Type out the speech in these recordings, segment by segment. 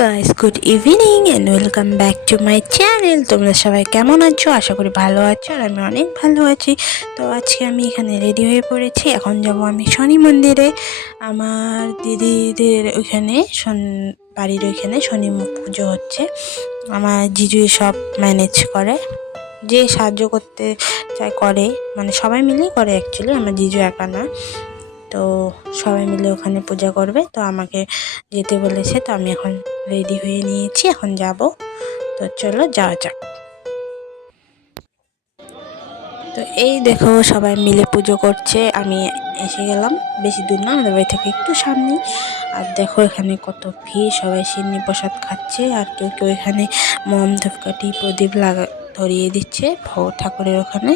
Guys, good evening and welcome back to my channel. তোমরা সবাই কেমন আছো? আশা করি ভালো আছো, আর আমি অনেক ভালো আছি। তো আজকে আমি এখানে রেডি হয়ে পড়েছি। এখন যাব আমি শনি মন্দিরে। আমার দিদিদের ওইখানে বাড়ির ওইখানে শনি পুজো হচ্ছে। আমার জিজুই সব ম্যানেজ করে, যে সাহায্য করতে চায় করে, মানে সবাই মিলেই করে অ্যাকচুয়ালি, আমার জিজু একা না। তো সবাই মিলে ওখানে পূজা করবে, তো আমাকে যেতে বলেছে। তো আমি এখন রেডি হয়ে নিয়েছি, এখন যাব। তো চলো যাওয়া যাক। তো এই দেখো সবাই মিলে পুজো করছে, আমি এসে গেলাম। বেশি দূর না, আমাদের বাড়ি থেকে একটু সামনে। আর দেখো এখানে কত ভিড়, সবাই সিন্নি প্রসাদ খাচ্ছে, আর কেউ কেউ এখানে মম ধূপকাঠি প্রদীপ ধরিয়ে দিচ্ছে ঠাকুরের ওখানে।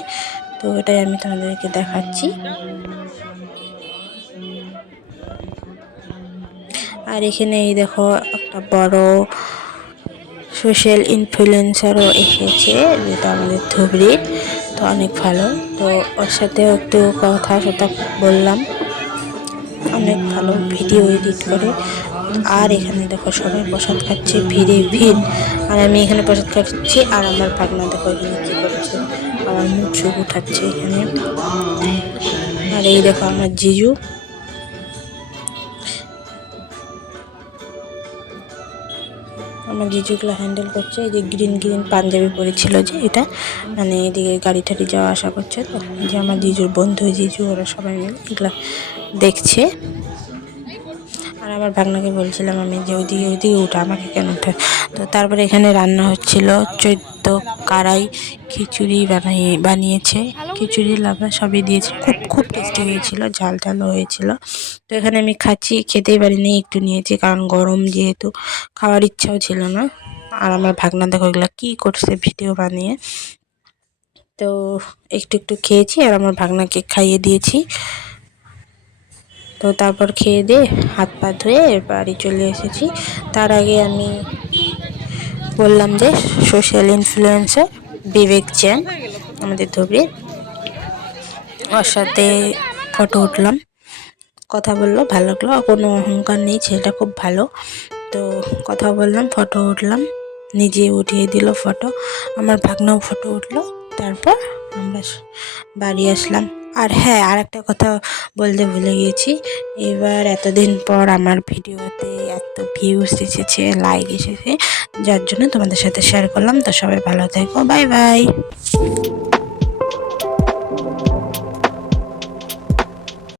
তো এটাই আমি তোমাদেরকে দেখাচ্ছি। আর এখানে এই দেখো একটা বড় সোশ্যাল ইনফ্লুয়েন্সারও এসেছে, যেটা আমাদের ধুবড়ির। তো অনেক ভালো। তো ওর সাথে একটু কথা বললাম, অনেক ভালো ভিডিও এডিট করে। আর এখানে দেখো সবাই প্রসাদ খাচ্ছে, ভিড়ে ভিড়। আর আমি এখানে প্রসাদ খাচ্ছি, আর আমার ভাগনা দেখো এখানে কী করছে, আমার মুখ চুখ উঠাচ্ছে এখানে। আর এই দেখো আমার জিজু, আমার জিজুগুলো হ্যান্ডেল করছে। এই যে গ্রিন গ্রিন পাঞ্জাবি পরেছিল, যে এটা মানে এদিকে গাড়ি টাড়ি যাওয়া আসা করছে। তো যে আমার জিজুর বন্ধু জিজু, ওরা সবাই মিলে এগুলো দেখছে। আর আমার ভাগনাকে বলছিলাম আমি যে ওইদিকে উঠা, আমাকে কেন উঠে। তো তারপরে এখানে রান্না হচ্ছিল 14 কারাই খিচুড়ি বানিয়েছে, খিচুড়ি লাভা সবই দিয়েছে। খুব খুব টেস্টি হয়েছিল, ঝাল ঝালও হয়েছিল। তো এখানে আমি খাচ্ছি, খেতেই পারিনি, একটু নিয়েছি কারণ গরম যেহেতু, খাওয়ার ইচ্ছাও ছিল না। আর আমার ভাগনা দেখো এগুলো কী করছে ভিডিও বানিয়ে। তো একটু একটু খেয়েছি, আর আমার ভাগনাকে খাইয়ে দিয়েছি। তো তারপর খেয়ে দিয়ে হাত পা ধুয়ে বাড়ি চলে এসেছি। তার আগে আমি বললাম যে সোশ্যাল ইনফ্লুয়েন্সার বিবেক চ্যান আমাদের ধুবড়ির, ওর সাথে ফটো উঠলাম, কথা বললো, ভালো লাগলো। কোনো অহংকার নেই, ছেলেটা খুব ভালো। তো কথা বললাম, ফটো উঠলাম, নিজে উঠিয়ে দিল ফটো, আমার ভাগনাও ফটো উঠলো। তারপর আমরা বাড়ি আসলাম। আর হ্যাঁ, আর একটা কথা বলতে ভুলে গিয়েছি, এবার এতদিন পর আমার ভিডিওতে এত ভিউজ এসেছে, লাইক এসেছে, যার জন্য তোমাদের সাথে শেয়ার করলাম। তো সবাই ভালো থেকো, বাই বাই।